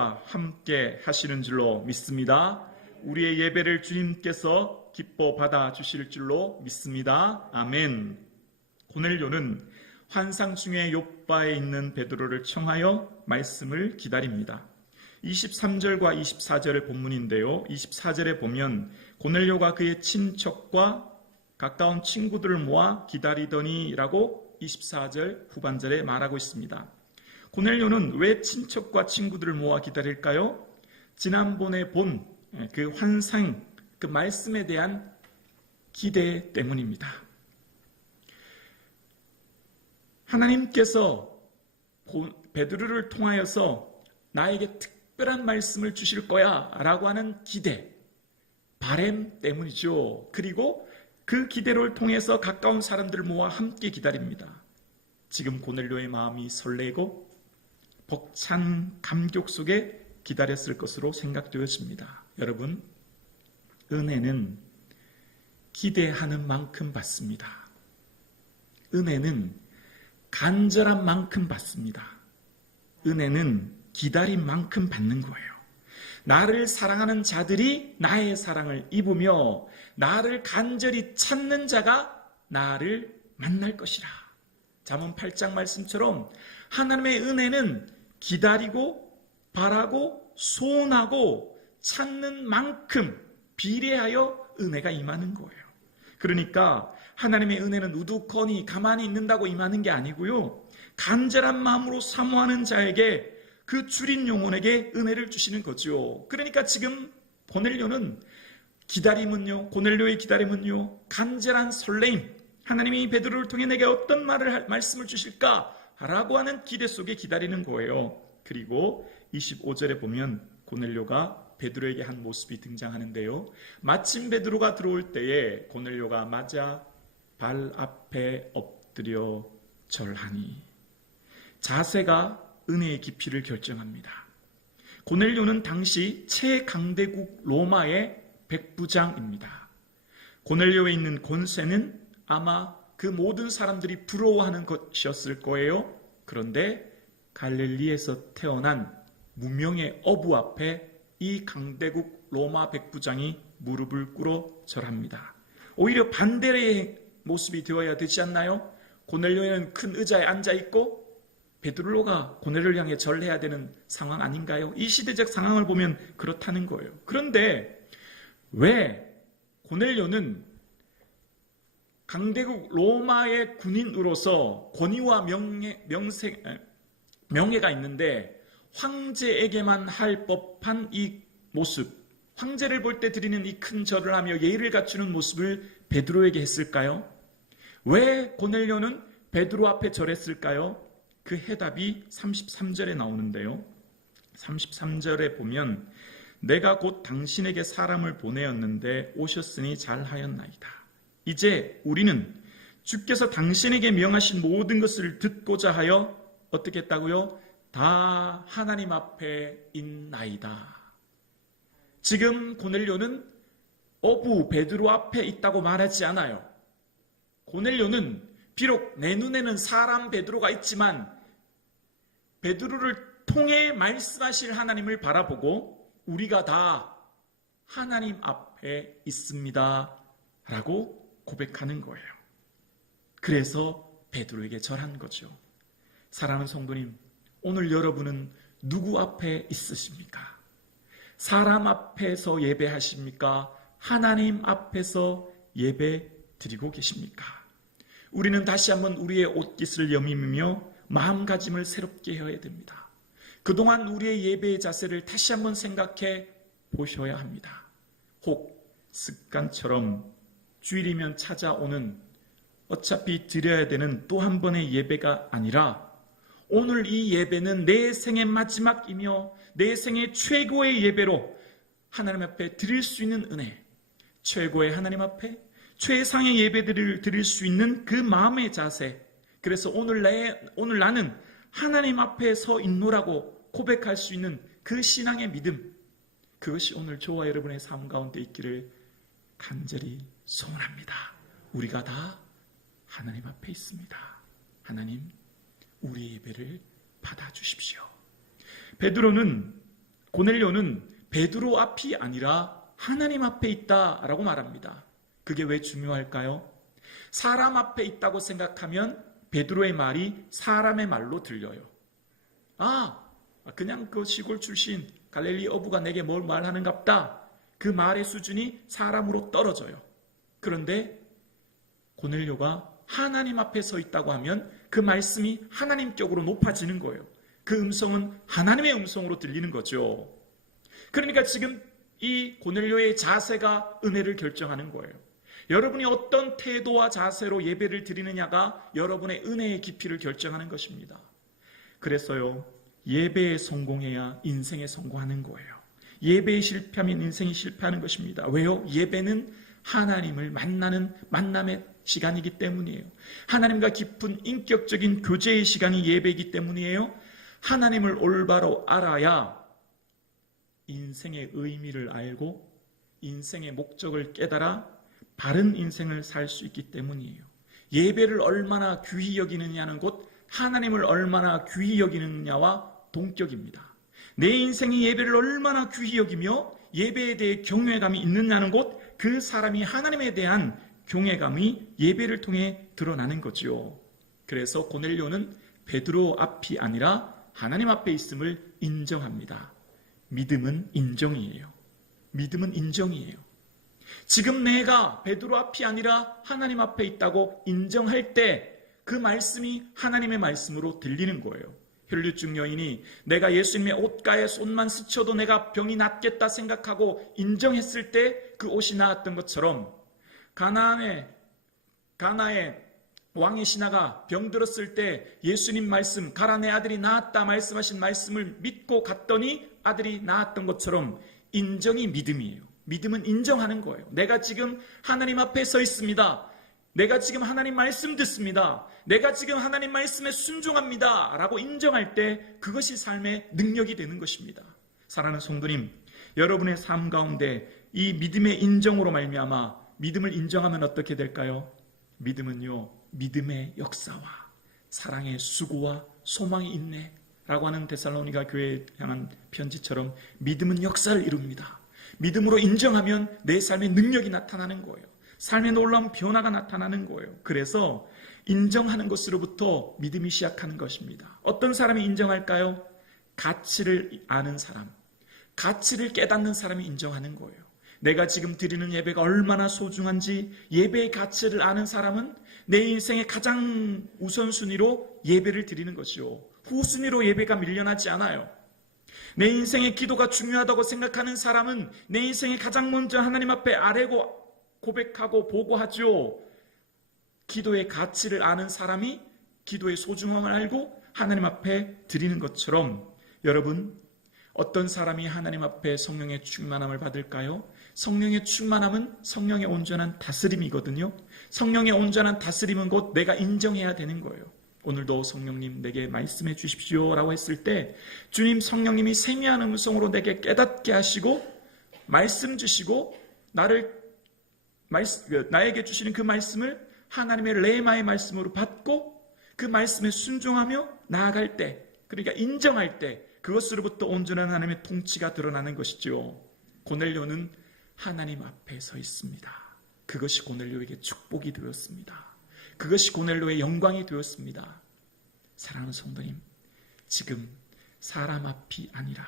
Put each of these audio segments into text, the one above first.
우리와 함께 하시는 줄로 믿습니다. 우리의 예배를 주님께서 기뻐 받아주실 줄로 믿습니다. 아멘. 고넬료는 환상 중에 욥바에 있는 베드로를 청하여 말씀을 기다립니다. 23절과 24절의 본문인데요. 24절에 보면 고넬료가 그의 친척과 가까운 친구들을 모아 기다리더니 라고 24절 후반절에 말하고 있습니다. 고넬료는 왜 친척과 친구들을 모아 기다릴까요? 지난번에 본 그 환상, 그 말씀에 대한 기대 때문입니다. 하나님께서 베드로를 통하여서 나에게 특별한 말씀을 주실 거야 라고 하는 기대, 바람 때문이죠. 그리고 그 기대를 통해서 가까운 사람들을 모아 함께 기다립니다. 지금 고넬료의 마음이 설레고 벅찬 감격 속에 기다렸을 것으로 생각되어집니다. 여러분, 은혜는 기대하는 만큼 받습니다. 은혜는 간절한 만큼 받습니다. 은혜는 기다린 만큼 받는 거예요. 나를 사랑하는 자들이 나의 사랑을 입으며 나를 간절히 찾는 자가 나를 만날 것이라. 잠언 8장 말씀처럼 하나님의 은혜는 기다리고 바라고 소원하고 찾는 만큼 비례하여 은혜가 임하는 거예요. 그러니까 하나님의 은혜는 우두커니 가만히 있는다고 임하는 게 아니고요. 간절한 마음으로 사모하는 자에게 그 줄인 영혼에게 은혜를 주시는 거죠. 그러니까 지금 고넬료는 고넬료의 기다림은요, 간절한 설레임, 하나님이 베드로를 통해 내게 어떤 말씀을 주실까라고 하는 기대 속에 기다리는 거예요. 그리고 25절에 보면 고넬료가 베드로에게 한 모습이 등장하는데요. 마침 베드로가 들어올 때에 고넬료가 맞아 발 앞에 엎드려 절하니. 자세가 은혜의 깊이를 결정합니다. 고넬료는 당시 최강대국 로마의 백부장입니다. 고넬료에 있는 권세는 아마 그 모든 사람들이 부러워하는 것이었을 거예요. 그런데 갈릴리에서 태어난 무명의 어부 앞에 이 강대국 로마 백부장이 무릎을 꿇어 절합니다. 오히려 반대의 모습이 되어야 되지 않나요? 고넬료는 큰 의자에 앉아있고 베드로가 고넬료를 향해 절해야 되는 상황 아닌가요? 이 시대적 상황을 보면 그렇다는 거예요. 그런데 왜 고넬료는 강대국 로마의 군인으로서 권위와 명예가 있는데 황제에게만 할 법한 이 모습, 황제를 볼 때 드리는 이 큰 절을 하며 예의를 갖추는 모습을 베드로에게 했을까요? 왜 고넬료는 베드로 앞에 절했을까요? 그 해답이 33절에 나오는데요. 33절에 보면 내가 곧 당신에게 사람을 보내었는데 오셨으니 잘하였나이다. 이제 우리는 주께서 당신에게 명하신 모든 것을 듣고자 하여 어떻게 했다고요? 다 하나님 앞에 있나이다. 지금 고넬료는 어부 베드로 앞에 있다고 말하지 않아요. 고넬료는 비록 내 눈에는 사람 베드로가 있지만 베드로를 통해 말씀하실 하나님을 바라보고 우리가 다 하나님 앞에 있습니다 라고 고백하는 거예요. 그래서 베드로에게 절한 거죠. 사랑하는 성도님, 오늘 여러분은 누구 앞에 있으십니까? 사람 앞에서 예배하십니까? 하나님 앞에서 예배 드리고 계십니까? 우리는 다시 한번 우리의 옷깃을 여미며 마음가짐을 새롭게 해야 됩니다. 그동안 우리의 예배의 자세를 다시 한번 생각해 보셔야 합니다. 혹 습관처럼 주일이면 찾아오는 어차피 드려야 되는 또 한 번의 예배가 아니라 오늘 이 예배는 내 생의 마지막이며 내 생의 최고의 예배로 하나님 앞에 드릴 수 있는 은혜, 최고의 하나님 앞에 최상의 예배들을 드릴 수 있는 그 마음의 자세. 그래서 오늘 나는 하나님 앞에 서 있노라고 고백할 수 있는 그 신앙의 믿음, 그것이 오늘 저와 여러분의 삶 가운데 있기를 간절히 소원합니다. 우리가 다 하나님 앞에 있습니다. 하나님, 우리 예배를 받아주십시오. 베드로는 고넬료는 베드로 앞이 아니라 하나님 앞에 있다라고 말합니다. 그게 왜 중요할까요? 사람 앞에 있다고 생각하면 베드로의 말이 사람의 말로 들려요. 그냥 그 시골 출신 갈릴리 어부가 내게 뭘 말하는갑다. 그 말의 수준이 사람으로 떨어져요. 그런데 고넬료가 하나님 앞에 서 있다고 하면 그 말씀이 하나님격으로 높아지는 거예요. 그 음성은 하나님의 음성으로 들리는 거죠. 그러니까 지금 이 고넬료의 자세가 은혜를 결정하는 거예요. 여러분이 어떤 태도와 자세로 예배를 드리느냐가 여러분의 은혜의 깊이를 결정하는 것입니다. 그래서요, 예배에 성공해야 인생에 성공하는 거예요. 예배에 실패하면 인생이 실패하는 것입니다. 왜요? 예배는 하나님을 만나는 만남의 시간이기 때문이에요. 하나님과 깊은 인격적인 교제의 시간이 예배이기 때문이에요. 하나님을 올바로 알아야 인생의 의미를 알고 인생의 목적을 깨달아 바른 인생을 살 수 있기 때문이에요. 예배를 얼마나 귀히 여기느냐는 곧 하나님을 얼마나 귀히 여기느냐와 동격입니다. 내 인생이 예배를 얼마나 귀히 여기며 예배에 대해 경외감이 있느냐는 곧 그 사람이 하나님에 대한 경외감이 예배를 통해 드러나는 거죠. 그래서 고넬료는 베드로 앞이 아니라 하나님 앞에 있음을 인정합니다. 믿음은 인정이에요. 믿음은 인정이에요. 지금 내가 베드로 앞이 아니라 하나님 앞에 있다고 인정할 때 그 말씀이 하나님의 말씀으로 들리는 거예요. 혈류증 여인이 내가 예수님의 옷가에 손만 스쳐도 내가 병이 낫겠다 생각하고 인정했을 때 그 옷이 나았던 것처럼 가나의 왕의 신하가 병들었을 때 예수님 말씀 가라 내 아들이 나았다 말씀하신 말씀을 믿고 갔더니 아들이 나았던 것처럼 인정이 믿음이에요. 믿음은 인정하는 거예요. 내가 지금 하나님 앞에 서 있습니다. 내가 지금 하나님 말씀 듣습니다. 내가 지금 하나님 말씀에 순종합니다. 라고 인정할 때 그것이 삶의 능력이 되는 것입니다. 사랑하는 성도님, 여러분의 삶 가운데 이 믿음의 인정으로 말미암아 믿음을 인정하면 어떻게 될까요? 믿음은요, 믿음의 역사와 사랑의 수고와 소망이 있네 라고 하는 데살로니가 교회에 향한 편지처럼 믿음은 역사를 이룹니다. 믿음으로 인정하면 내 삶의 능력이 나타나는 거예요. 삶의 놀라운 변화가 나타나는 거예요. 그래서 인정하는 것으로부터 믿음이 시작하는 것입니다. 어떤 사람이 인정할까요? 가치를 아는 사람, 가치를 깨닫는 사람이 인정하는 거예요. 내가 지금 드리는 예배가 얼마나 소중한지 예배의 가치를 아는 사람은 내 인생의 가장 우선순위로 예배를 드리는 것이요. 후순위로 예배가 밀려나지 않아요. 내 인생의 기도가 중요하다고 생각하는 사람은 내 인생에 가장 먼저 하나님 앞에 아뢰고 고백하고 보고하죠. 기도의 가치를 아는 사람이 기도의 소중함을 알고 하나님 앞에 드리는 것처럼 여러분, 어떤 사람이 하나님 앞에 성령의 충만함을 받을까요? 성령의 충만함은 성령의 온전한 다스림이거든요. 성령의 온전한 다스림은 곧 내가 인정해야 되는 거예요. 오늘도 성령님 내게 말씀해 주십시오 라고 했을 때 주님 성령님이 세미한 음성으로 내게 깨닫게 하시고 말씀 주시고 나에게 주시는 그 말씀을 하나님의 레마의 말씀으로 받고 그 말씀에 순종하며 나아갈 때, 그러니까 인정할 때 그것으로부터 온전한 하나님의 통치가 드러나는 것이죠. 고넬료는 하나님 앞에 서 있습니다. 그것이 고넬료에게 축복이 되었습니다. 그것이 고넬료의 영광이 되었습니다. 사랑하는 성도님, 지금 사람 앞이 아니라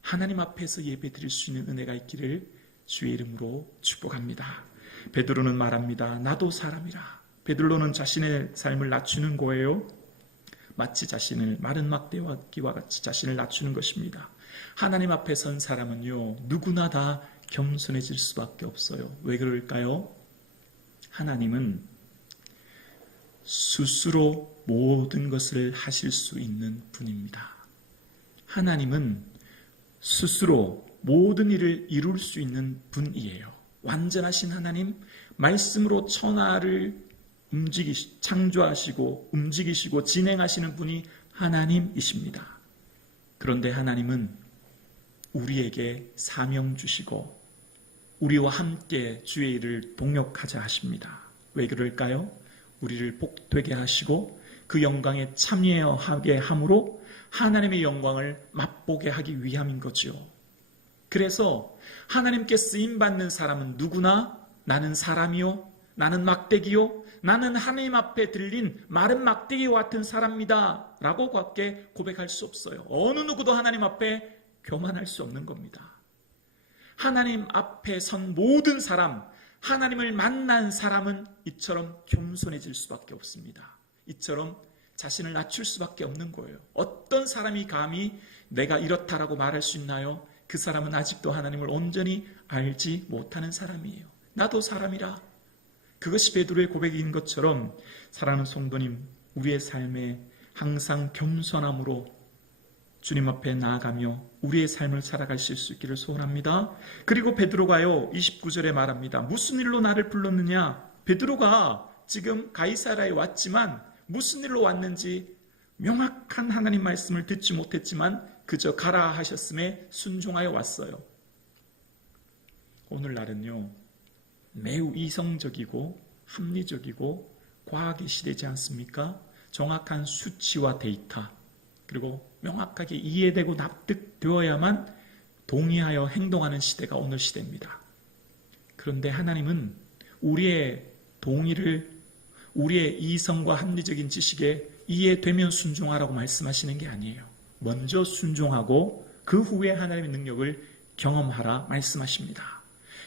하나님 앞에서 예배 드릴 수 있는 은혜가 있기를 주의 이름으로 축복합니다. 베드로는 말합니다. 나도 사람이라. 베드로는 자신의 삶을 낮추는 거예요. 마치 자신을 마른 막대기와 같이 자신을 낮추는 것입니다. 하나님 앞에 선 사람은요, 누구나 다 겸손해질 수밖에 없어요. 왜 그럴까요? 하나님은 스스로 모든 것을 하실 수 있는 분입니다. 하나님은 스스로 모든 일을 이룰 수 있는 분이에요. 완전하신 하나님, 말씀으로 천하를 창조하시고 움직이시고 진행하시는 분이 하나님이십니다. 그런데 하나님은 우리에게 사명 주시고 우리와 함께 주의 일을 동역하자 하십니다. 왜 그럴까요? 우리를 복되게 하시고 그 영광에 참여하게 함으로 하나님의 영광을 맛보게 하기 위함인 거죠. 그래서 하나님께 쓰임받는 사람은 누구나 나는 사람이요, 나는 막대기요, 나는 하나님 앞에 들린 마른 막대기와 같은 사람이다 라고 밖에 고백할 수 없어요. 어느 누구도 하나님 앞에 교만할 수 없는 겁니다. 하나님 앞에 선 모든 사람, 하나님을 만난 사람은 이처럼 겸손해질 수밖에 없습니다. 이처럼 자신을 낮출 수밖에 없는 거예요. 어떤 사람이 감히 내가 이렇다라고 말할 수 있나요? 그 사람은 아직도 하나님을 온전히 알지 못하는 사람이에요. 나도 사람이라. 그것이 베드로의 고백인 것처럼 사랑하는 성도님, 우리의 삶에 항상 겸손함으로 주님 앞에 나아가며 우리의 삶을 살아가실 수 있기를 소원합니다. 그리고 베드로가요 29절에 말합니다. 무슨 일로 나를 불렀느냐? 베드로가 지금 가이사라에 왔지만 무슨 일로 왔는지 명확한 하나님 말씀을 듣지 못했지만 그저 가라 하셨음에 순종하여 왔어요. 오늘날은요 매우 이성적이고 합리적이고 과학의 시대지 않습니까? 정확한 수치와 데이터 그리고 명확하게 이해되고 납득되어야만 동의하여 행동하는 시대가 오늘 시대입니다. 그런데 하나님은 우리의 동의를 우리의 이성과 합리적인 지식에 이해되면 순종하라고 말씀하시는 게 아니에요. 먼저 순종하고 그 후에 하나님의 능력을 경험하라 말씀하십니다.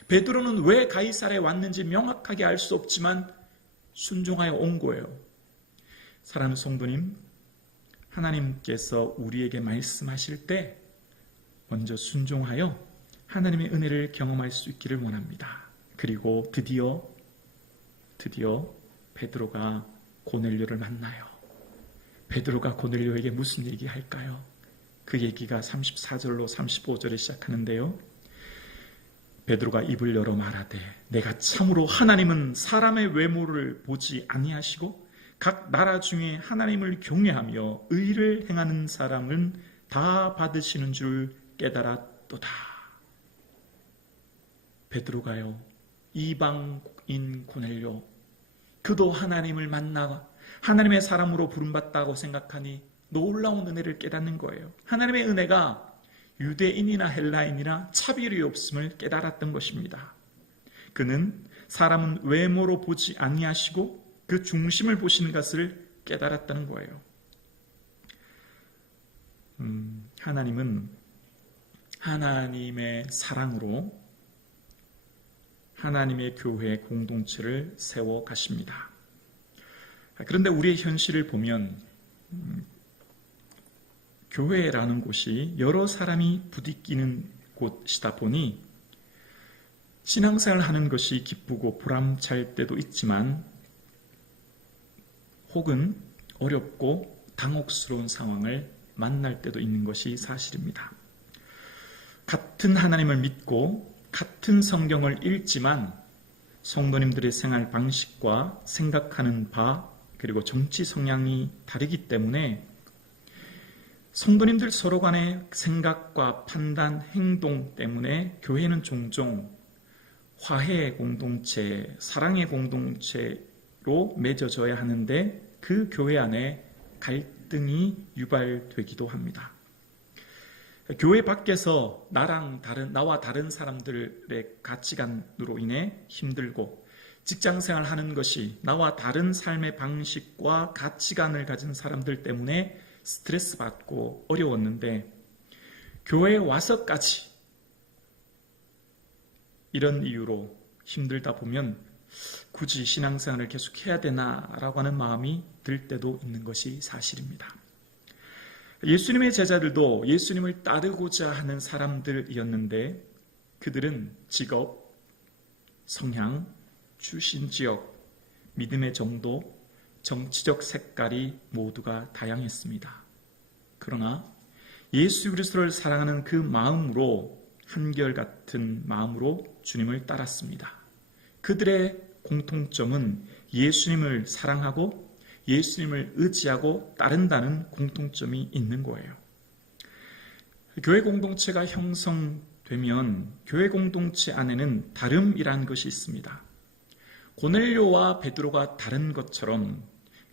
베드로는 왜 가이사라에 왔는지 명확하게 알 수 없지만 순종하여 온 거예요. 사랑하는 성도님, 하나님께서 우리에게 말씀하실 때 먼저 순종하여 하나님의 은혜를 경험할 수 있기를 원합니다. 그리고 드디어 베드로가 고넬료를 만나요. 베드로가 고넬료에게 무슨 얘기할까요? 그 얘기가 34절로 35절에 시작하는데요. 베드로가 입을 열어 말하되 내가 참으로 하나님은 사람의 외모를 보지 아니하시고 각 나라 중에 하나님을 경외하며 의를 행하는 사람은 다 받으시는 줄 깨달았도다. 베드로가요 이방인 고넬료 그도 하나님을 만나 하나님의 사람으로 부름받다고 생각하니 놀라운 은혜를 깨닫는 거예요. 하나님의 은혜가 유대인이나 헬라인이나 차별이 없음을 깨달았던 것입니다. 그는 사람은 외모로 보지 아니하시고 그 중심을 보시는 것을 깨달았다는 거예요. 하나님은 하나님의 사랑으로 하나님의 교회 공동체를 세워 가십니다. 그런데 우리의 현실을 보면 교회라는 곳이 여러 사람이 부딪히는 곳이다 보니 신앙생활을 하는 것이 기쁘고 보람찰 때도 있지만 혹은 어렵고 당혹스러운 상황을 만날 때도 있는 것이 사실입니다. 같은 하나님을 믿고 같은 성경을 읽지만 성도님들의 생활 방식과 생각하는 바 그리고 정치 성향이 다르기 때문에 성도님들 서로 간의 생각과 판단, 행동 때문에 교회는 종종 화해의 공동체, 사랑의 공동체로 맺어져야 하는데 그 교회 안에 갈등이 유발되기도 합니다. 교회 밖에서 나와 다른 사람들의 가치관으로 인해 힘들고 직장생활 하는 것이 나와 다른 삶의 방식과 가치관을 가진 사람들 때문에 스트레스 받고 어려웠는데 교회에 와서까지 이런 이유로 힘들다 보면 굳이 신앙생활을 계속해야 되나라고 하는 마음이 들 때도 있는 것이 사실입니다. 예수님의 제자들도 예수님을 따르고자 하는 사람들이었는데 그들은 직업, 성향, 출신 지역, 믿음의 정도, 정치적 색깔이 모두가 다양했습니다. 그러나 예수 그리스도를 사랑하는 그 마음으로 한결같은 마음으로 주님을 따랐습니다. 그들의 공통점은 예수님을 사랑하고 예수님을 의지하고 따른다는 공통점이 있는 거예요. 교회 공동체가 형성되면 교회 공동체 안에는 다름이라는 것이 있습니다. 고넬료와 베드로가 다른 것처럼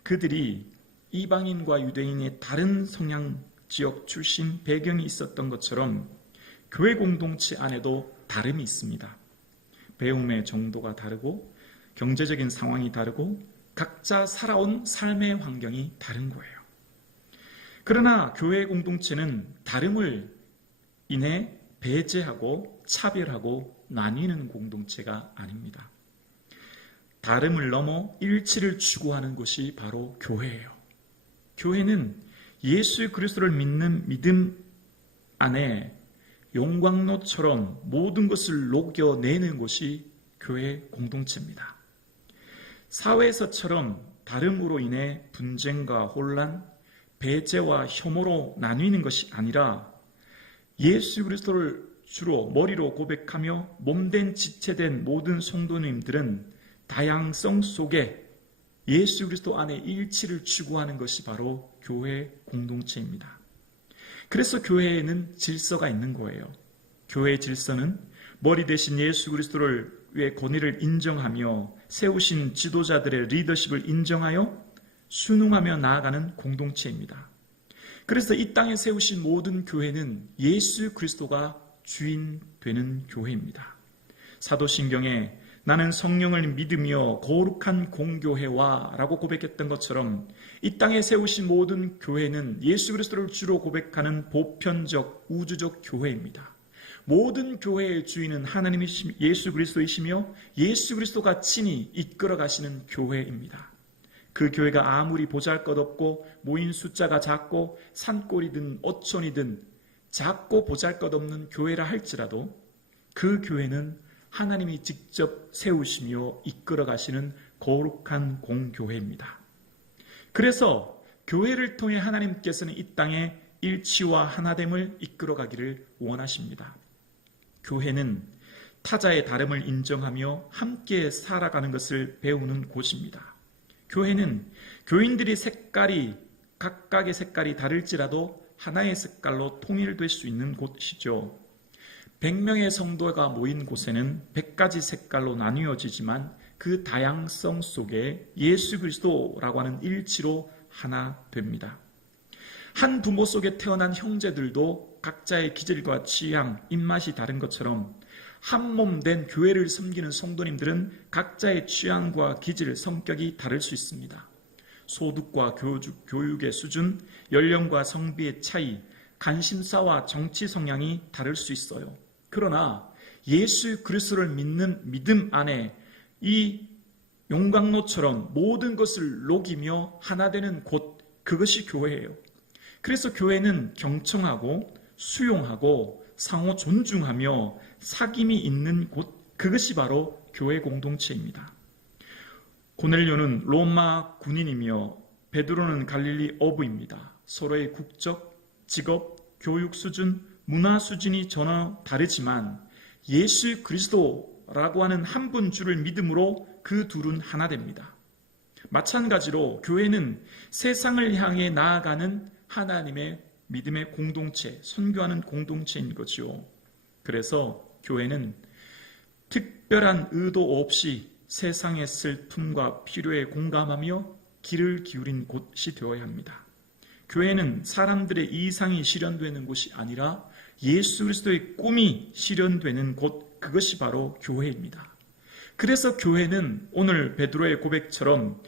그들이 이방인과 유대인의 다른 성향, 지역, 출신, 배경이 있었던 것처럼 교회 공동체 안에도 다름이 있습니다. 배움의 정도가 다르고 경제적인 상황이 다르고 각자 살아온 삶의 환경이 다른 거예요. 그러나 교회 공동체는 다름을 인해 배제하고 차별하고 나뉘는 공동체가 아닙니다. 다름을 넘어 일치를 추구하는 것이 바로 교회예요. 교회는 예수 그리스도를 믿는 믿음 안에 용광로처럼 모든 것을 녹여내는 것이 교회 공동체입니다. 사회에서처럼 다름으로 인해 분쟁과 혼란, 배제와 혐오로 나뉘는 것이 아니라 예수 그리스도를 주로 머리로 고백하며 몸된 지체된 모든 성도님들은 다양성 속에 예수 그리스도 안에 일치를 추구하는 것이 바로 교회 공동체입니다. 그래서 교회에는 질서가 있는 거예요. 교회의 질서는 머리 대신 예수 그리스도를 위해 권위를 인정하며 세우신 지도자들의 리더십을 인정하여 순응하며 나아가는 공동체입니다. 그래서 이 땅에 세우신 모든 교회는 예수 그리스도가 주인 되는 교회입니다. 사도신경에 나는 성령을 믿으며 거룩한 공교회와 라고 고백했던 것처럼 이 땅에 세우신 모든 교회는 예수 그리스도를 주로 고백하는 보편적 우주적 교회입니다. 모든 교회의 주인은 하나님이시며 예수 그리스도이시며 예수 그리스도가 친히 이끌어 가시는 교회입니다. 그 교회가 아무리 보잘것없고 모인 숫자가 작고 산골이든 어촌이든 작고 보잘것없는 교회라 할지라도 그 교회는 하나님이 직접 세우시며 이끌어 가시는 거룩한 공교회입니다. 그래서 교회를 통해 하나님께서는 이 땅에 일치와 하나됨을 이끌어 가기를 원하십니다. 교회는 타자의 다름을 인정하며 함께 살아가는 것을 배우는 곳입니다. 교회는 교인들이 각각의 색깔이 다를지라도 하나의 색깔로 통일될 수 있는 곳이죠. 100명의 성도가 모인 곳에는 100가지 색깔로 나뉘어지지만 그 다양성 속에 예수 그리스도라고 하는 일치로 하나 됩니다. 한 부모 속에 태어난 형제들도 각자의 기질과 취향, 입맛이 다른 것처럼 한 몸 된 교회를 섬기는 성도님들은 각자의 취향과 기질, 성격이 다를 수 있습니다. 소득과 교육의 수준, 연령과 성비의 차이, 관심사와 정치 성향이 다를 수 있어요. 그러나 예수 그리스도를 믿는 믿음 안에 이 용광로처럼 모든 것을 녹이며 하나 되는 곳, 그것이 교회예요. 그래서 교회는 경청하고 수용하고 상호 존중하며 사귐이 있는 곳, 그것이 바로 교회 공동체입니다. 고넬료는 로마 군인이며 베드로는 갈릴리 어부입니다. 서로의 국적, 직업, 교육 수준, 문화 수준이 전혀 다르지만 예수 그리스도라고 하는 한 분 주를 믿음으로 그 둘은 하나 됩니다. 마찬가지로 교회는 세상을 향해 나아가는 하나님의 믿음의 공동체, 선교하는 공동체인 거죠. 그래서 교회는 특별한 의도 없이 세상의 슬픔과 필요에 공감하며 귀를 기울인 곳이 되어야 합니다. 교회는 사람들의 이상이 실현되는 곳이 아니라 예수 그리스도의 꿈이 실현되는 곳, 그것이 바로 교회입니다. 그래서 교회는 오늘 베드로의 고백처럼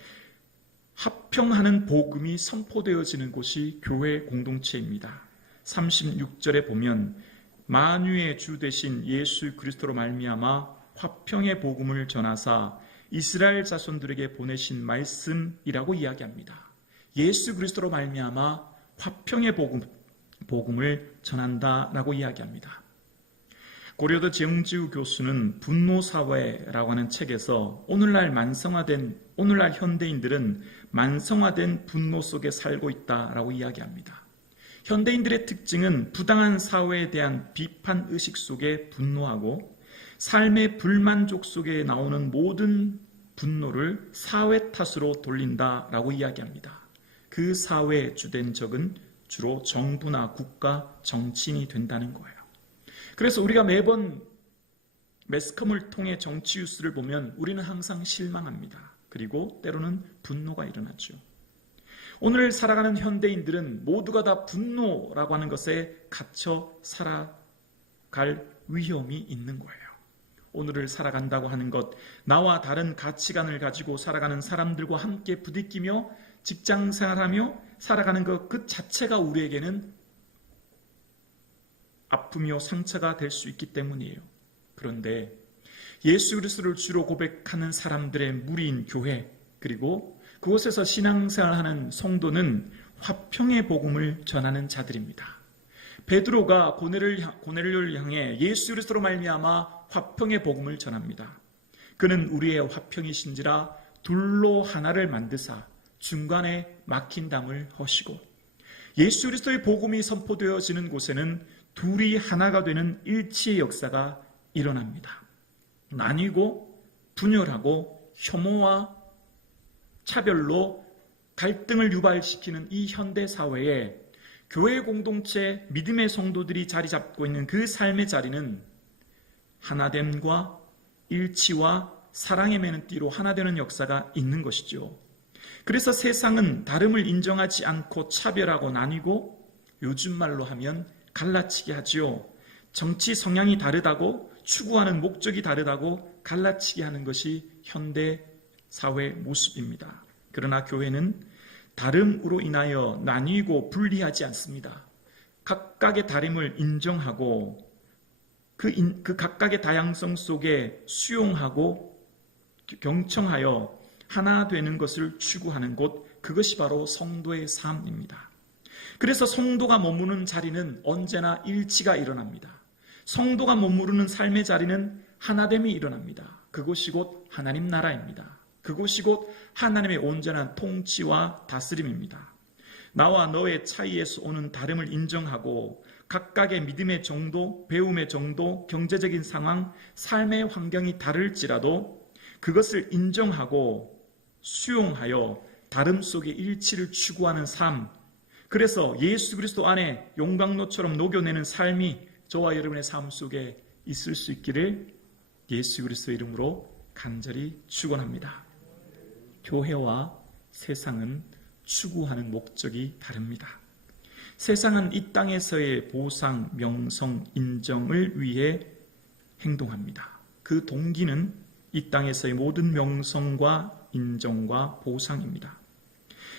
합평하는 복음이 선포되어지는 곳이 교회 공동체입니다. 36절에 보면 만유의 주 되신 예수 그리스도로 말미암아 화평의 복음을 전하사 이스라엘 자손들에게 보내신 말씀이라고 이야기합니다. 예수 그리스도로 말미암아 화평의 복음을 전한다라고 이야기합니다. 고려대 정지우 교수는 분노사회라고 하는 책에서 오늘날 현대인들은 만성화된 분노 속에 살고 있다라고 이야기합니다. 현대인들의 특징은 부당한 사회에 대한 비판 의식 속에 분노하고 삶의 불만족 속에 나오는 모든 분노를 사회 탓으로 돌린다라고 이야기합니다. 그 사회의 주된 적은 주로 정부나 국가, 정치인이 된다는 거예요. 그래서 우리가 매번 매스컴을 통해 정치 뉴스를 보면 우리는 항상 실망합니다. 그리고 때로는 분노가 일어나죠. 오늘 살아가는 현대인들은 모두가 다 분노라고 하는 것에 갇혀 살아가고 갈 위험이 있는 거예요. 오늘을 살아간다고 하는 것, 나와 다른 가치관을 가지고 살아가는 사람들과 함께 부딪히며 직장 생활하며 살아가는 것 그 자체가 우리에게는 아프며 상처가 될 수 있기 때문이에요. 그런데 예수 그리스도를 주로 고백하는 사람들의 무리인 교회, 그리고 그곳에서 신앙생활하는 성도는 화평의 복음을 전하는 자들입니다. 베드로가 고넬료를 향해 예수 그리스도로 말미암아 화평의 복음을 전합니다. 그는 우리의 화평이신지라 둘로 하나를 만드사 중간에 막힌 담을 허시고, 예수 그리스도의 복음이 선포되어지는 곳에는 둘이 하나가 되는 일치의 역사가 일어납니다. 나뉘고 분열하고 혐오와 차별로 갈등을 유발시키는 이 현대 사회에 교회 공동체 믿음의 성도들이 자리 잡고 있는 그 삶의 자리는 하나됨과 일치와 사랑의 매는띠로 하나 되는 역사가 있는 것이죠. 그래서 세상은 다름을 인정하지 않고 차별하고 나뉘고, 요즘 말로 하면 갈라치기 하지요. 정치 성향이 다르다고, 추구하는 목적이 다르다고 갈라치기 하는 것이 현대 사회 모습입니다. 그러나 교회는 다름으로 인하여 나뉘고 분리하지 않습니다. 각각의 다름을 인정하고 그 각각의 다양성 속에 수용하고 경청하여 하나 되는 것을 추구하는 곳, 그것이 바로 성도의 삶입니다. 그래서 성도가 머무는 자리는 언제나 일치가 일어납니다. 성도가 머무르는 삶의 자리는 하나됨이 일어납니다. 그곳이 곧 하나님 나라입니다. 그곳이 곧 하나님의 온전한 통치와 다스림입니다. 나와 너의 차이에서 오는 다름을 인정하고 각각의 믿음의 정도, 배움의 정도, 경제적인 상황, 삶의 환경이 다를지라도 그것을 인정하고 수용하여 다름 속의 일치를 추구하는 삶, 그래서 예수 그리스도 안에 용광로처럼 녹여내는 삶이 저와 여러분의 삶 속에 있을 수 있기를 예수 그리스도 이름으로 간절히 축원합니다. 교회와 세상은 추구하는 목적이 다릅니다. 세상은 이 땅에서의 보상, 명성, 인정을 위해 행동합니다. 그 동기는 이 땅에서의 모든 명성과 인정과 보상입니다.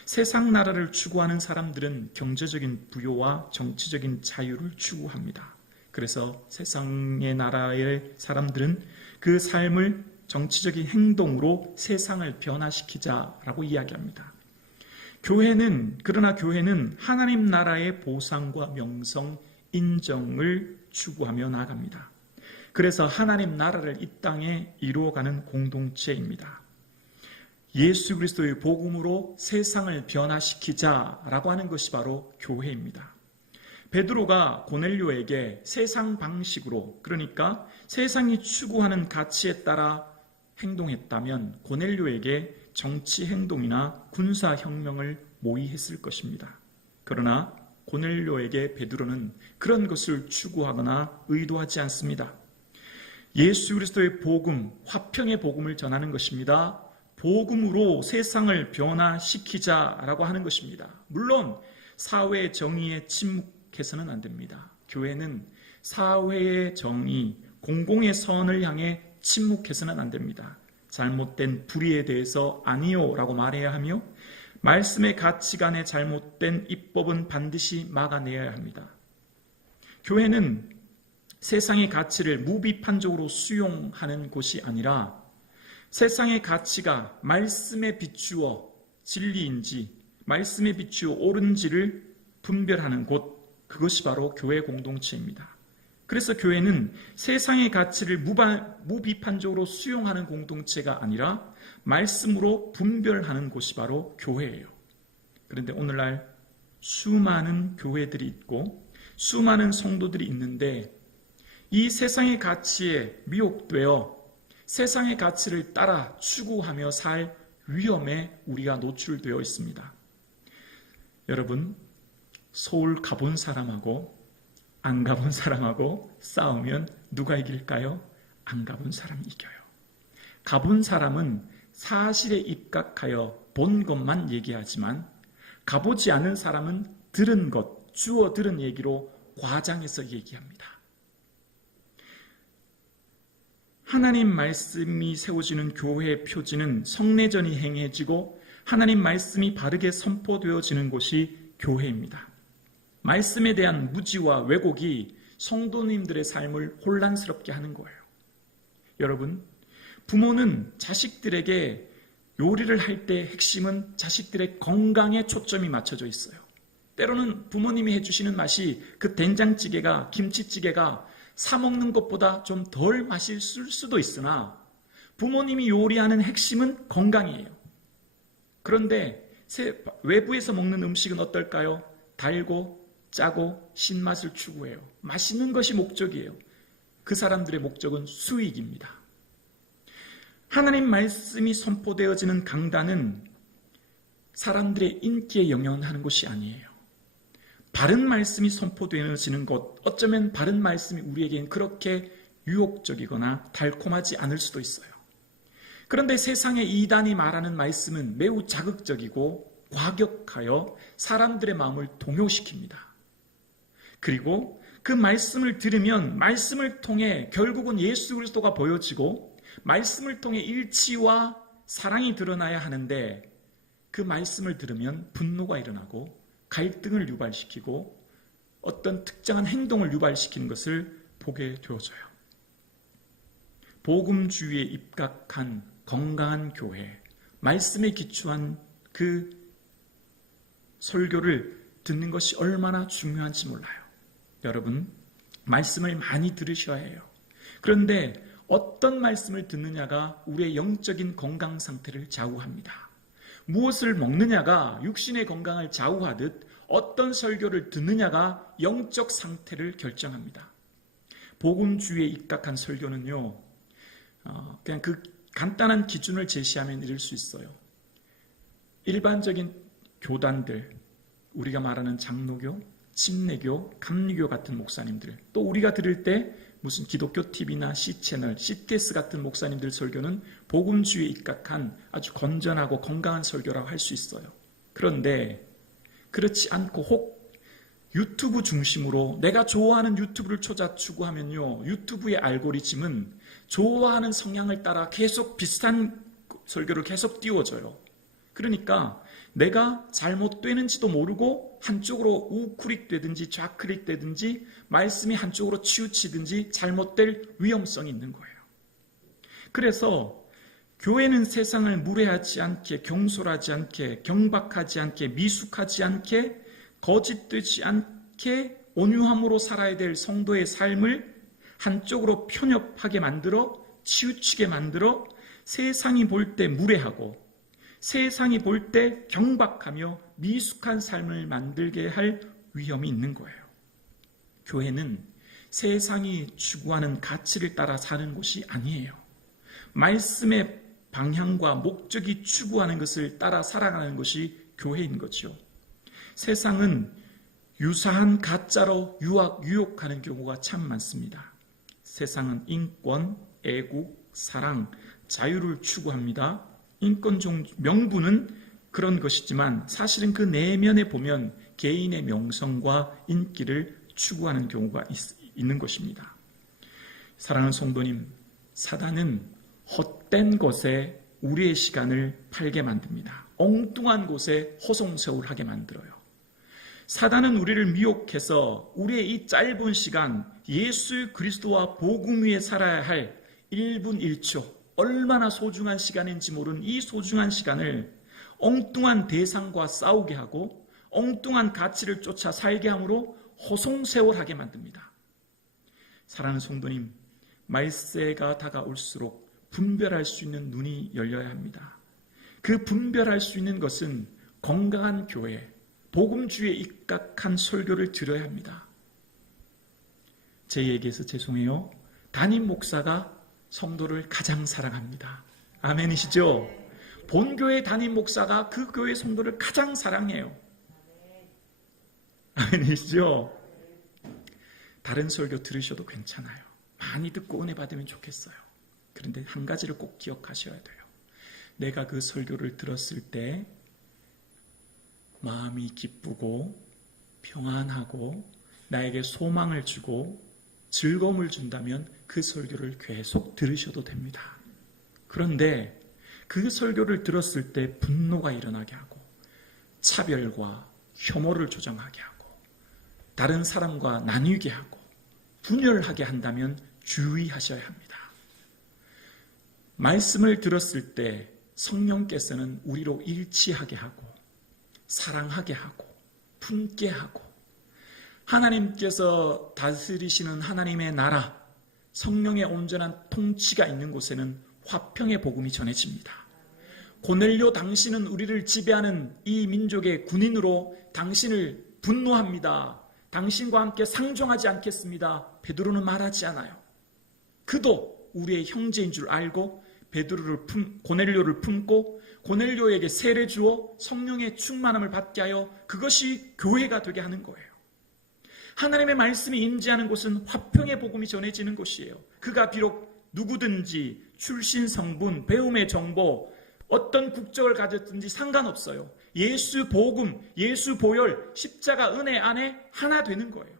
세상 나라를 추구하는 사람들은 경제적인 부요와 정치적인 자유를 추구합니다. 그래서 세상의 나라의 사람들은 그 삶을 정치적인 행동으로 세상을 변화시키자라고 이야기합니다. 그러나 교회는 하나님 나라의 보상과 명성, 인정을 추구하며 나아갑니다. 그래서 하나님 나라를 이 땅에 이루어가는 공동체입니다. 예수 그리스도의 복음으로 세상을 변화시키자라고 하는 것이 바로 교회입니다. 베드로가 고넬료에게 세상 방식으로, 그러니까 세상이 추구하는 가치에 따라 행동했다면 고넬료에게 정치 행동이나 군사 혁명을 모의했을 것입니다. 그러나 고넬료에게 베드로는 그런 것을 추구하거나 의도하지 않습니다. 예수 그리스도의 복음, 화평의 복음을 전하는 것입니다. 복음으로 세상을 변화시키자라고 하는 것입니다. 물론 사회의 정의에 침묵해서는 안 됩니다. 교회는 사회의 정의, 공공의 선을 향해 침묵해서는 안 됩니다. 잘못된 불의에 대해서 아니요라고 말해야 하며 말씀의 가치관에 잘못된 입법은 반드시 막아내야 합니다. 교회는 세상의 가치를 무비판적으로 수용하는 곳이 아니라 세상의 가치가 말씀에 비추어 진리인지, 말씀에 비추어 옳은지를 분별하는 곳, 그것이 바로 교회 공동체입니다. 그래서 교회는 세상의 가치를 무비판적으로 수용하는 공동체가 아니라 말씀으로 분별하는 곳이 바로 교회예요. 그런데 오늘날 수많은 교회들이 있고 수많은 성도들이 있는데 이 세상의 가치에 미혹되어 세상의 가치를 따라 추구하며 살 위험에 우리가 노출되어 있습니다. 여러분, 서울 가본 사람하고 안 가본 사람하고 싸우면 누가 이길까요? 안 가본 사람이 이겨요. 가본 사람은 사실에 입각하여 본 것만 얘기하지만 가보지 않은 사람은 들은 것, 주워 들은 얘기로 과장해서 얘기합니다. 하나님 말씀이 세워지는 교회의 표지는 성례전이 행해지고 하나님 말씀이 바르게 선포되어지는 곳이 교회입니다. 말씀에 대한 무지와 왜곡이 성도님들의 삶을 혼란스럽게 하는 거예요. 여러분, 부모는 자식들에게 요리를 할 때 핵심은 자식들의 건강에 초점이 맞춰져 있어요. 때로는 부모님이 해주시는 맛이 그 된장찌개가, 김치찌개가 사 먹는 것보다 좀 덜 맛있을 수도 있으나 부모님이 요리하는 핵심은 건강이에요. 그런데 외부에서 먹는 음식은 어떨까요? 달고 짜고 신맛을 추구해요. 맛있는 것이 목적이에요. 그 사람들의 목적은 수익입니다. 하나님 말씀이 선포되어지는 강단은 사람들의 인기에 영향하는 것이 아니에요. 바른 말씀이 선포되어지는 것, 어쩌면 바른 말씀이 우리에겐 그렇게 유혹적이거나 달콤하지 않을 수도 있어요. 그런데 세상의 이단이 말하는 말씀은 매우 자극적이고 과격하여 사람들의 마음을 동요시킵니다. 그리고 그 말씀을 들으면 말씀을 통해 결국은 예수 그리스도가 보여지고 말씀을 통해 일치와 사랑이 드러나야 하는데 그 말씀을 들으면 분노가 일어나고 갈등을 유발시키고 어떤 특정한 행동을 유발시키는 것을 보게 되어져요. 복음주의에 입각한 건강한 교회, 말씀에 기초한 그 설교를 듣는 것이 얼마나 중요한지 몰라요. 여러분, 말씀을 많이 들으셔야 해요. 그런데 어떤 말씀을 듣느냐가 우리의 영적인 건강 상태를 좌우합니다. 무엇을 먹느냐가 육신의 건강을 좌우하듯 어떤 설교를 듣느냐가 영적 상태를 결정합니다. 복음주의에 입각한 설교는요, 그냥 그 간단한 기준을 제시하면 이럴 수 있어요. 일반적인 교단들, 우리가 말하는 장로교, 침례교, 감리교 같은 목사님들, 또 우리가 들을 때 무슨 기독교 TV나 C채널, CTS 같은 목사님들 설교는 복음주의에 입각한 아주 건전하고 건강한 설교라고 할 수 있어요. 그런데 그렇지 않고 혹 유튜브 중심으로 내가 좋아하는 유튜브를 추구하면요, 유튜브의 알고리즘은 좋아하는 성향을 따라 계속 비슷한 설교를 계속 띄워줘요. 그러니까 내가 잘못되는지도 모르고 한쪽으로 우클릭되든지 좌클릭되든지 말씀이 한쪽으로 치우치든지 잘못될 위험성이 있는 거예요. 그래서 교회는 세상을 무례하지 않게, 경솔하지 않게, 경박하지 않게, 미숙하지 않게, 거짓되지 않게 온유함으로 살아야 될 성도의 삶을 한쪽으로 편협하게 만들어 치우치게 만들어 세상이 볼 때 무례하고 세상이 볼 때 경박하며 미숙한 삶을 만들게 할 위험이 있는 거예요. 교회는 세상이 추구하는 가치를 따라 사는 곳이 아니에요. 말씀의 방향과 목적이 추구하는 것을 따라 살아가는 것이 교회인 거죠. 세상은 유사한 가짜로 유혹하는 경우가 참 많습니다. 세상은 인권, 애국, 사랑, 자유를 추구합니다. 인권 명분은 그런 것이지만 사실은 그 내면에 보면 개인의 명성과 인기를 추구하는 경우가 있는 것입니다. 사랑하는 성도님, 사단은 헛된 것에 우리의 시간을 팔게 만듭니다. 엉뚱한 곳에 허송세월을 하게 만들어요. 사단은 우리를 미혹해서 우리의 이 짧은 시간 예수 그리스도와 복음 위에 살아야 할 1분 1초 얼마나 소중한 시간인지 모르는 이 소중한 시간을 엉뚱한 대상과 싸우게 하고 엉뚱한 가치를 쫓아 살게 함으로 허송세월하게 만듭니다. 사랑하는 성도님, 말세가 다가올수록 분별할 수 있는 눈이 열려야 합니다. 그 분별할 수 있는 것은 건강한 교회, 복음주의에 입각한 설교를 들어야 합니다. 제 얘기해서 죄송해요. 담임 목사가 성도를 가장 사랑합니다. 아멘이시죠? 본교회 담임 목사가 그 교회 성도를 가장 사랑해요. 아멘이시죠? 다른 설교 들으셔도 괜찮아요. 많이 듣고 은혜 받으면 좋겠어요. 그런데 한 가지를 꼭 기억하셔야 돼요. 내가 그 설교를 들었을 때 마음이 기쁘고 평안하고 나에게 소망을 주고 즐거움을 준다면 그 설교를 계속 들으셔도 됩니다. 그런데 그 설교를 들었을 때 분노가 일어나게 하고 차별과 혐오를 조장하게 하고 다른 사람과 나뉘게 하고 분열하게 한다면 주의하셔야 합니다. 말씀을 들었을 때 성령께서는 우리로 일치하게 하고 사랑하게 하고 품게 하고 하나님께서 다스리시는 하나님의 나라, 성령의 온전한 통치가 있는 곳에는 화평의 복음이 전해집니다. 고넬료 당신은 우리를 지배하는 이 민족의 군인으로 당신을 분노합니다. 당신과 함께 상종하지 않겠습니다. 베드로는 말하지 않아요. 그도 우리의 형제인 줄 알고 고넬료를 품고 고넬료에게 세례 주어 성령의 충만함을 받게 하여 그것이 교회가 되게 하는 거예요. 하나님의 말씀이 임재하는 곳은 화평의 복음이 전해지는 곳이에요. 그가 비록 누구든지 출신 성분, 배움의 정보, 어떤 국적을 가졌든지 상관없어요. 예수 복음, 예수 보혈, 십자가 은혜 안에 하나 되는 거예요.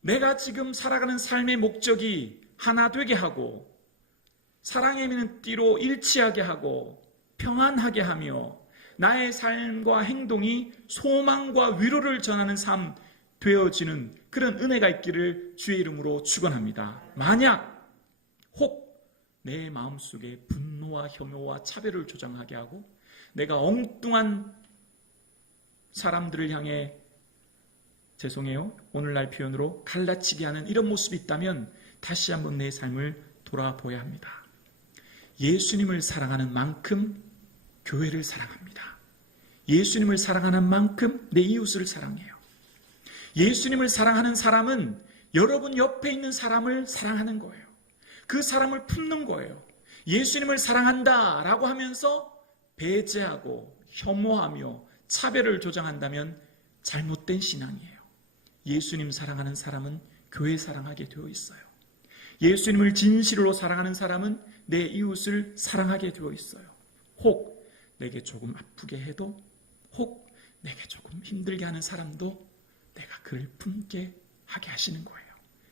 내가 지금 살아가는 삶의 목적이 하나 되게 하고 사랑의 띠로 일치하게 하고 평안하게 하며 나의 삶과 행동이 소망과 위로를 전하는 삶 되어지는 그런 은혜가 있기를 주의 이름으로 축원합니다. 만약 혹 내 마음속에 분노와 혐오와 차별을 조장하게 하고 내가 엉뚱한 사람들을 향해 죄송해요. 오늘날 표현으로 갈라치게 하는 이런 모습이 있다면 다시 한번 내 삶을 돌아보아야 합니다. 예수님을 사랑하는 만큼 교회를 사랑합니다. 예수님을 사랑하는 만큼 내 이웃을 사랑해요. 예수님을 사랑하는 사람은 여러분 옆에 있는 사람을 사랑하는 거예요. 그 사람을 품는 거예요. 예수님을 사랑한다 라고 하면서 배제하고 혐오하며 차별을 조장한다면 잘못된 신앙이에요. 예수님 사랑하는 사람은 교회 사랑하게 되어 있어요. 예수님을 진실로 사랑하는 사람은 내 이웃을 사랑하게 되어 있어요. 혹 내게 조금 아프게 해도 혹 내게 조금 힘들게 하는 사람도 내가 그를 품게 하게 하시는 거예요.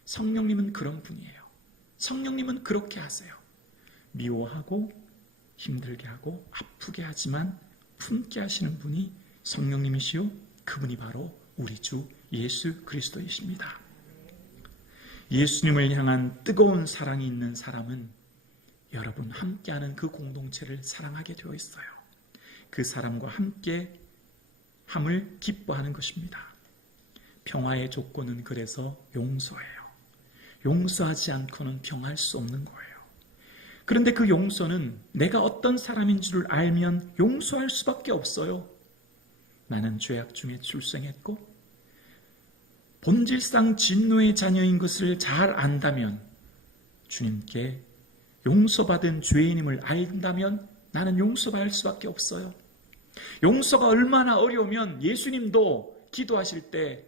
성령님은 그런 분이에요. 성령님은 그렇게 하세요. 미워하고 힘들게 하고 아프게 하지만 품게 하시는 분이 성령님이시요 그분이 바로 우리 주 예수 그리스도이십니다. 예수님을 향한 뜨거운 사랑이 있는 사람은 여러분 함께하는 그 공동체를 사랑하게 되어 있어요. 그 사람과 함께 함을 기뻐하는 것입니다. 평화의 조건은 그래서 용서예요. 용서하지 않고는 평화할 수 없는 거예요. 그런데 그 용서는 내가 어떤 사람인 줄 알면 용서할 수밖에 없어요. 나는 죄악 중에 출생했고 본질상 진노의 자녀인 것을 잘 안다면 주님께 용서받은 죄인임을 안다면 나는 용서받을 수밖에 없어요. 용서가 얼마나 어려우면 예수님도 기도하실 때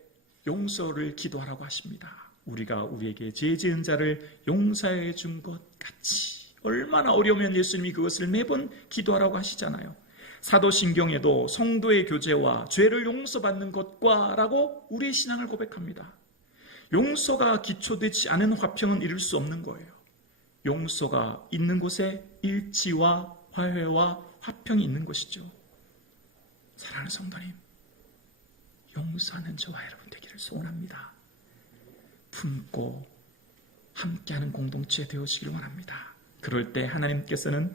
용서를 기도하라고 하십니다. 우리가 우리에게 죄 지은 자를 용서해 준 것 같이 얼마나 어려우면 예수님이 그것을 매번 기도하라고 하시잖아요. 사도신경에도 성도의 교제와 죄를 용서받는 것과 라고 우리의 신앙을 고백합니다. 용서가 기초되지 않은 화평은 이룰 수 없는 거예요. 용서가 있는 곳에 일치와 화해와 화평이 있는 것이죠. 사랑하는 성도님, 용서하는 저와 여러분 되기를 소원합니다. 품고 함께하는 공동체 되어지기를 원합니다. 그럴 때 하나님께서는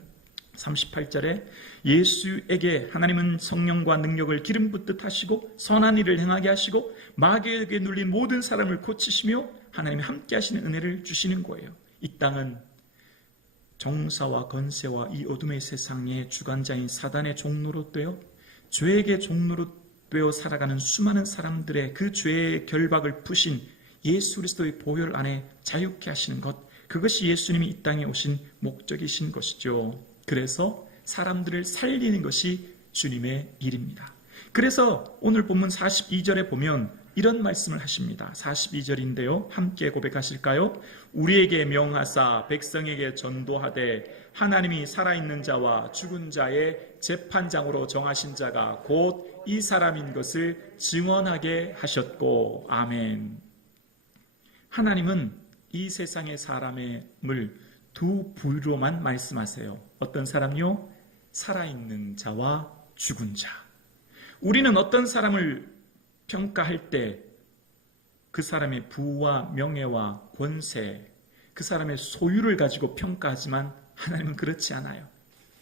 38절에 예수에게 하나님은 성령과 능력을 기름 붓듯 하시고 선한 일을 행하게 하시고 마귀에게 눌린 모든 사람을 고치시며 하나님이 함께 하시는 은혜를 주시는 거예요. 이 땅은 정사와 건세와 이 어둠의 세상의 주관자인 사단의 종로로 되어 죄에게 종로로 되어 살아가는 수많은 사람들의 그 죄의 결박을 푸신 예수 그리스도의 보혈 안에 자유케 하시는 것, 그것이 예수님이 이 땅에 오신 목적이신 것이죠. 그래서 사람들을 살리는 것이 주님의 일입니다. 그래서 오늘 본문 42절에 보면 이런 말씀을 하십니다. 42절인데요. 함께 고백하실까요? 우리에게 명하사 백성에게 전도하되 하나님이 살아있는 자와 죽은 자의 재판장으로 정하신 자가 곧 이 사람인 것을 증언하게 하셨고. 아멘. 하나님은 이 세상의 사람을 두 부류로만 말씀하세요. 어떤 사람요? 살아있는 자와 죽은 자. 우리는 어떤 사람을 평가할 때 그 사람의 부와 명예와 권세, 그 사람의 소유를 가지고 평가하지만 하나님은 그렇지 않아요.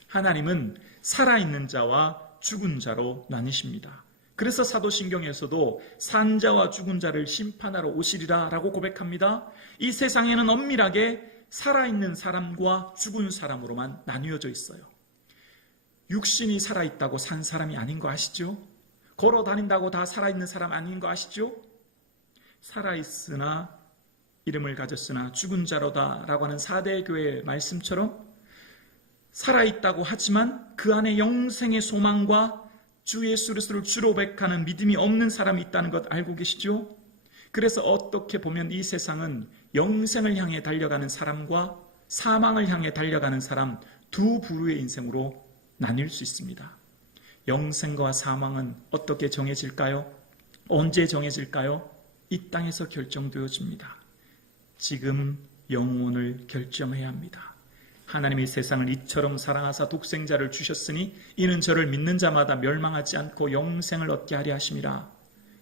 하나님은 살아있는 자와 죽은 자로 나뉘십니다. 그래서 사도신경에서도 산 자와 죽은 자를 심판하러 오시리라 라고 고백합니다. 이 세상에는 엄밀하게 살아있는 사람과 죽은 사람으로만 나뉘어져 있어요. 육신이 살아있다고 산 사람이 아닌 거 아시죠? 걸어 다닌다고 다 살아있는 사람 아닌 거 아시죠? 살아있으나 이름을 가졌으나 죽은 자로다 라고 하는 4대 교회의 말씀처럼 살아있다고 하지만 그 안에 영생의 소망과 주 예수 그리스도를 주로 고백하는 믿음이 없는 사람이 있다는 것 알고 계시죠? 그래서 어떻게 보면 이 세상은 영생을 향해 달려가는 사람과 사망을 향해 달려가는 사람 두 부류의 인생으로 나뉠 수 있습니다. 영생과 사망은 어떻게 정해질까요? 언제 정해질까요? 이 땅에서 결정되어집니다. 지금 영혼을 결정해야 합니다. 하나님이 세상을 이처럼 사랑하사 독생자를 주셨으니 이는 저를 믿는 자마다 멸망하지 않고 영생을 얻게 하려 하심이라.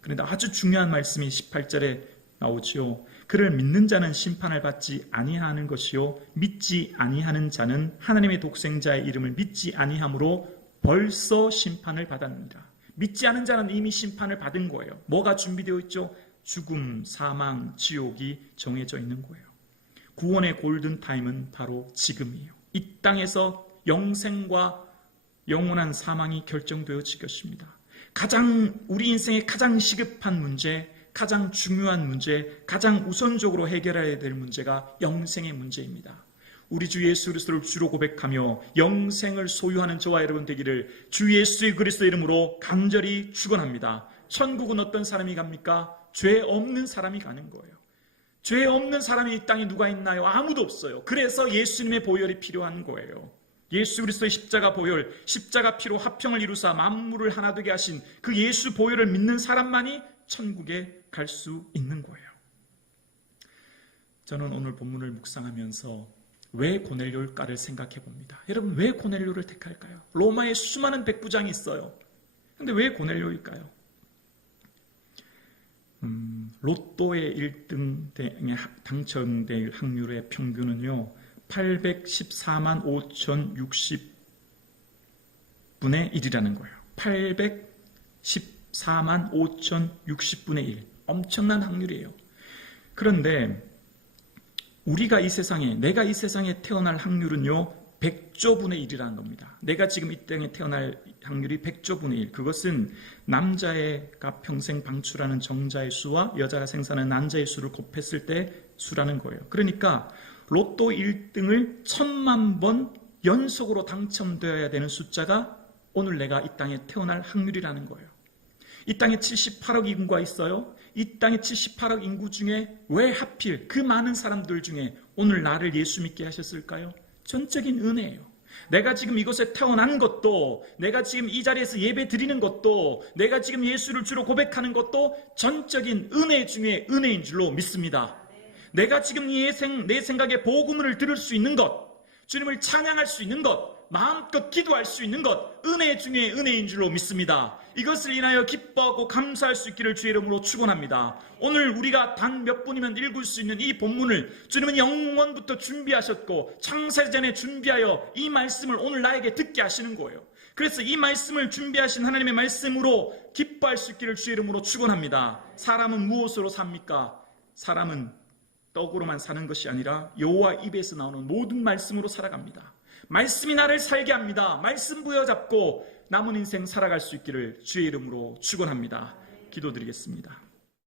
그런데 아주 중요한 말씀이 18절에 나오지요. 그를 믿는 자는 심판을 받지 아니하는 것이요 믿지 아니하는 자는 하나님의 독생자의 이름을 믿지 아니함으로 벌써 심판을 받았느니라. 믿지 않은 자는 이미 심판을 받은 거예요. 뭐가 준비되어 있죠? 죽음, 사망, 지옥이 정해져 있는 거예요. 구원의 골든타임은 바로 지금이에요. 이 땅에서 영생과 영원한 사망이 결정되어질 것입니다. 우리 인생의 가장 시급한 문제, 가장 중요한 문제, 가장 우선적으로 해결해야 될 문제가 영생의 문제입니다. 우리 주 예수 그리스도를 주로 고백하며 영생을 소유하는 저와 여러분 되기를 주 예수 그리스도 이름으로 간절히 축원합니다. 천국은 어떤 사람이 갑니까? 죄 없는 사람이 가는 거예요. 죄 없는 사람이 이 땅에 누가 있나요? 아무도 없어요. 그래서 예수님의 보혈이 필요한 거예요. 예수 그리스도의 십자가 보혈, 십자가 피로 화평을 이루사 만물을 하나 되게 하신 그 예수 보혈을 믿는 사람만이 천국에 갈 수 있는 거예요. 저는 오늘 본문을 묵상하면서 왜 고넬료일까를 생각해 봅니다. 여러분, 왜 고넬료를 택할까요? 로마에 수많은 백부장이 있어요. 그런데 왜 고넬료일까요? 로또의 1등 당첨될 확률의 평균은요 814만 5,060분의 1이라는 거예요. 814만 5,060분의 1. 엄청난 확률이에요. 그런데 내가 이 세상에 태어날 확률은요 100조분의 1이라는 겁니다. 내가 지금 이 땅에 태어날 확률이 100조분의 1. 그것은 남자가 평생 방출하는 정자의 수와 여자가 생산하는 난자의 수를 곱했을 때 수라는 거예요. 그러니까 로또 1등을 1000만 번 연속으로 당첨되어야 되는 숫자가 오늘 내가 이 땅에 태어날 확률이라는 거예요. 이 땅에 78억 인구가 있어요. 이 땅에 78억 인구 중에 왜 하필 그 많은 사람들 중에 오늘 나를 예수 믿게 하셨을까요? 전적인 은혜예요. 내가 지금 이곳에 태어난 것도, 내가 지금 이 자리에서 예배 드리는 것도, 내가 지금 예수를 주로 고백하는 것도 전적인 은혜 중에 은혜인 줄로 믿습니다. 내가 지금 내 생각에 복음을 들을 수 있는 것, 주님을 찬양할 수 있는 것, 마음껏 기도할 수 있는 것, 은혜 중에 은혜인 줄로 믿습니다. 이것을 인하여 기뻐하고 감사할 수 있기를 주의 이름으로 축원합니다. 오늘 우리가 단 몇 분이면 읽을 수 있는 이 본문을 주님은 영원부터 준비하셨고 창세전에 준비하여 이 말씀을 오늘 나에게 듣게 하시는 거예요. 그래서 이 말씀을 준비하신 하나님의 말씀으로 기뻐할 수 있기를 주의 이름으로 축원합니다. 사람은 무엇으로 삽니까? 사람은 떡으로만 사는 것이 아니라 여호와 입에서 나오는 모든 말씀으로 살아갑니다. 말씀이 나를 살게 합니다. 말씀 부여잡고 남은 인생 살아갈 수 있기를 주의 이름으로 축원합니다. 기도드리겠습니다.